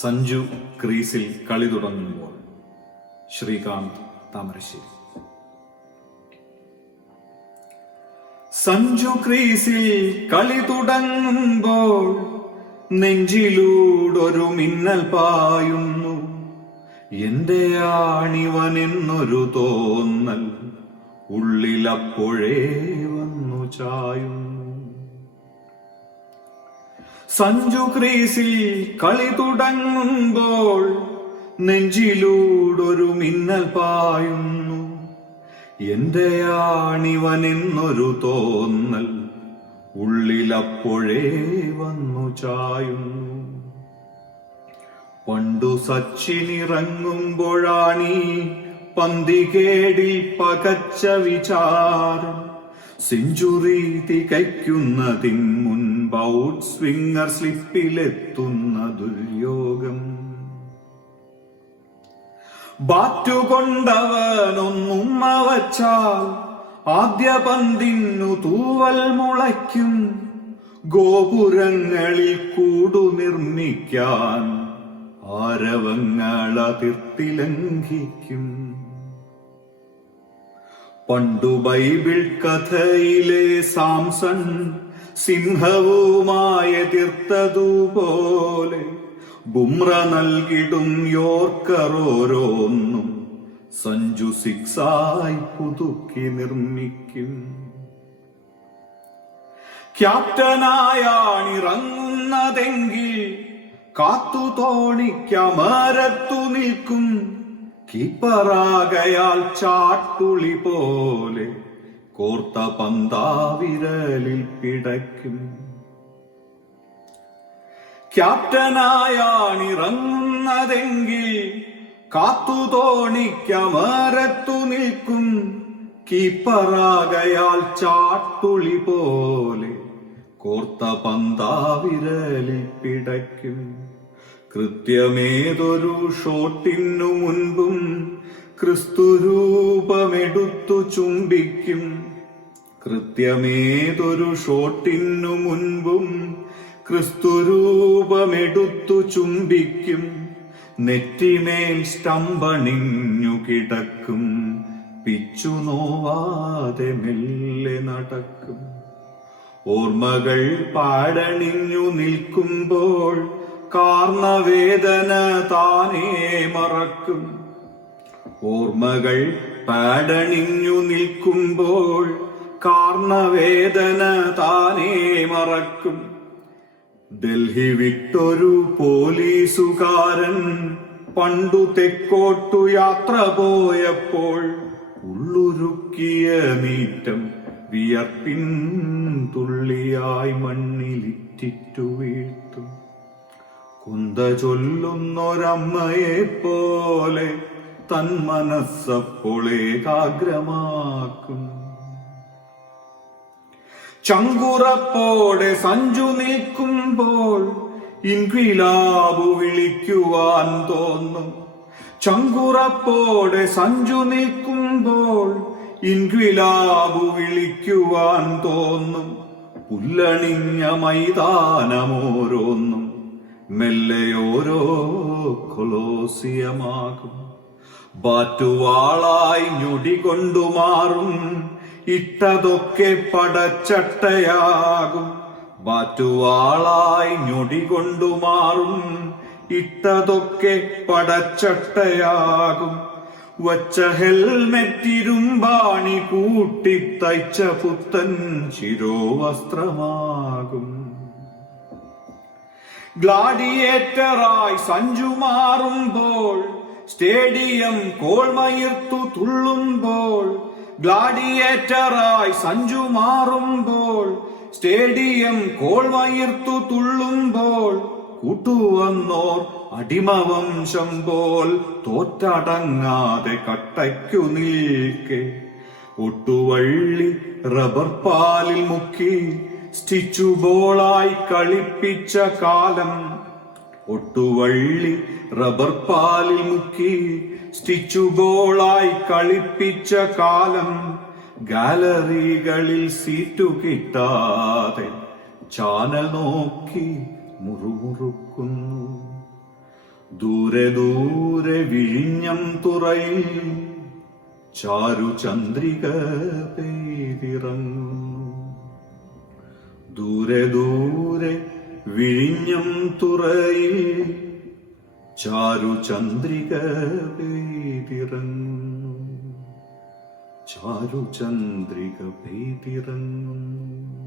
സഞ്ജു ക്രീസിൽ കളി തുടങ്ങുമ്പോൾ. ശ്രീകാന്ത് താമരശ്ശേരി. സഞ്ജു ക്രീസിൽ കളി തുടങ്ങുമ്പോൾ നെഞ്ചിലൂടൊരു മിന്നൽ പായുന്നു. എന്റെ ആണിവനെന്നൊരു തോന്നൽ ഉള്ളിലപ്പോഴേ വന്നു ചായുന്നു. സഞ്ജു ക്രീസിൽ കളി തുടങ്ങുമ്പോൾ നെഞ്ചിലൂടൊരു മിന്നൽ പായുന്നു. എന്റെ ആണിവനെന്നൊരു തോന്നൽ ഉള്ളിലപ്പോഴേ വന്നു ചായുന്നു. പണ്ടു സച്ചിനിറങ്ങുമ്പോഴാണീ പന്തികേടിൽ പകച്ച വിചാരം. സെഞ്ചുറി തികയ്ക്കുന്നതിൻ മുൻപ് ഔട്ട് സ്വിംഗർ സ്ലിപ്പിലെത്തുന്ന ദുര്യോഗം. ബാറ്റുകൊണ്ടവനൊന്നും വച്ചാൽ ആദ്യ പന്തിന്നു തൂവൽ മുളയ്ക്കും. ഗോപുരങ്ങളിൽ കൂടു നിർമ്മിക്കാൻ ആരവങ്ങൾ അതിർത്തിലംഘിക്കും. പണ്ടു ബൈബിൾ കഥയിലെ സാംസൺ സിംഹവുമായി എതിർത്തതുപോലെ ബുംറ നൽകിടും യോർക്കർ ഓരോന്നും സഞ്ജു സിക്സായി പുതുക്കി നിർമ്മിക്കും. ക്യാപ്റ്റനായാണിറങ്ങുന്നതെങ്കിൽ കാത്തു തോണിക്കമരത്തു നിൽക്കും. കീപ്പറാകയാൽ ചാട്ടുളി പോലെ കോർത്ത പന്താവിരലിൽ പിടയ്ക്കും. ക്യാപ്റ്റനായാണിറങ്ങുന്നതെങ്കിൽ കാത്തു തോണിക്കമരത്തു നിൽക്കും. കീപ്പറാകയാൽ ചാട്ടുളി പോലെ കോർത്ത പന്താവിരലിൽ പിടയ്ക്കും. കൃത്യമേതൊരു ഷോട്ടിനു മുൻപും ക്രിസ്തുരൂപമെടുത്തു ചുംബിക്കും. കൃത്യമേതൊരു ഷോട്ടിനു മുൻപും ക്രിസ്തുരൂപമെടുത്തു ചുംബിക്കും. നെറ്റിമേൽ സ്റ്റമ്പണിഞ്ഞു കിടക്കും. പിച്ചു നോവാതെ മെല്ലെ നടക്കും. ഓർമ്മകൾ പാടണിഞ്ഞു നിൽക്കുമ്പോൾ കാർണവേദന താനേ മറക്കും. ഓർമ്മകൾ പാടണിഞ്ഞു നിൽക്കുമ്പോൾ കാർണവേദന താനേ മറക്കും. ഡൽഹി വിട്ടൊരു പോലീസുകാരൻ പണ്ടു തെക്കോട്ടു യാത്ര പോയപ്പോൾ ഉള്ളുരുക്കിയ നീറ്റം വിയർപ്പിൻ തുള്ളിയായി മണ്ണിലിറ്റിറ്റു വീഴ്ത്തും. കുന്ത ചൊല്ലുന്നൊരമ്മയെ പോലെ തൻ മനസ്സപ്പോൾ ഏകാഗ്രമാക്കും. ചങ്കുറപ്പോടെ സഞ്ജു നിൽക്കുമ്പോൾ ഇൻക്വിലാബു വിളിക്കുവാൻ തോന്നും. ചങ്കുറപ്പോടെ സഞ്ജു നിൽക്കുമ്പോൾ ഇൻക്വിലാബു വിളിക്കുവാൻ തോന്നും. പുല്ലണിഞ്ഞ മൈതാനമോരോന്നും മെല്ലെയോരോ കൊലോസിയമാകും. ബാറ്റുവാളായി ഞൊടി കൊണ്ടുമാറും. ഇട്ടതൊക്കെ പടച്ചട്ടയാകും. ബാറ്റുവാളായി ഞൊടി കൊണ്ടുമാറും. ഇട്ടതൊക്കെ പടച്ചട്ടയാകും. വച്ച ഹെൽമെറ്റിരുമ്പാണി കൂട്ടിത്തയ്ച്ച പുത്തൻ ശിരോവസ്ത്രമാകും. ഗ്ലാഡിയേറ്ററായി സഞ്ജു മാറുമ്പോൾ സ്റ്റേഡിയം കോൾമയിർത്തു തുള്ളുമ്പോൾ. ഗ്ലാഡിയേറ്ററായി സഞ്ജു മാറുമ്പോൾ സ്റ്റേഡിയം കോൾമയിർത്തു തുള്ളുമ്പോൾ കൂട്ടുവന്നോർ അടിമവംശം പോൽ തോറ്റടങ്ങാതെ കട്ടയ്ക്കു നിൽക്കെ. ഒട്ടുവള്ളി റബ്ബർ പാലിൽ മുക്കി സ്റ്റിച്ചു ബോളായി കളിപ്പിച്ച കാലം. ഒട്ടുവള്ളി റബ്ബർ പാലിൽ മുക്കി സ്റ്റിച്ചു ബോളായി കളിപ്പിച്ച കാലം. ഗാലറികളിൽ സീറ്റു കിട്ടാതെ ചാനൽ നോക്കി മുറുമുറുക്കുന്നു. ദൂരെ ദൂരെ വിഴിഞ്ഞം തുറയിൽ ചാരുചന്ദ്രിക പെയ്തിറങ്ങുന്നു. ദൂരെ ദൂരെ വിഴിഞ്ഞം തുറയിൽ ചാരുചന്ദ്രിക പെയ്തിറങ്ങുന്നു. ചാരുചന്ദ്രിക പെയ്തിറങ്ങുന്നു.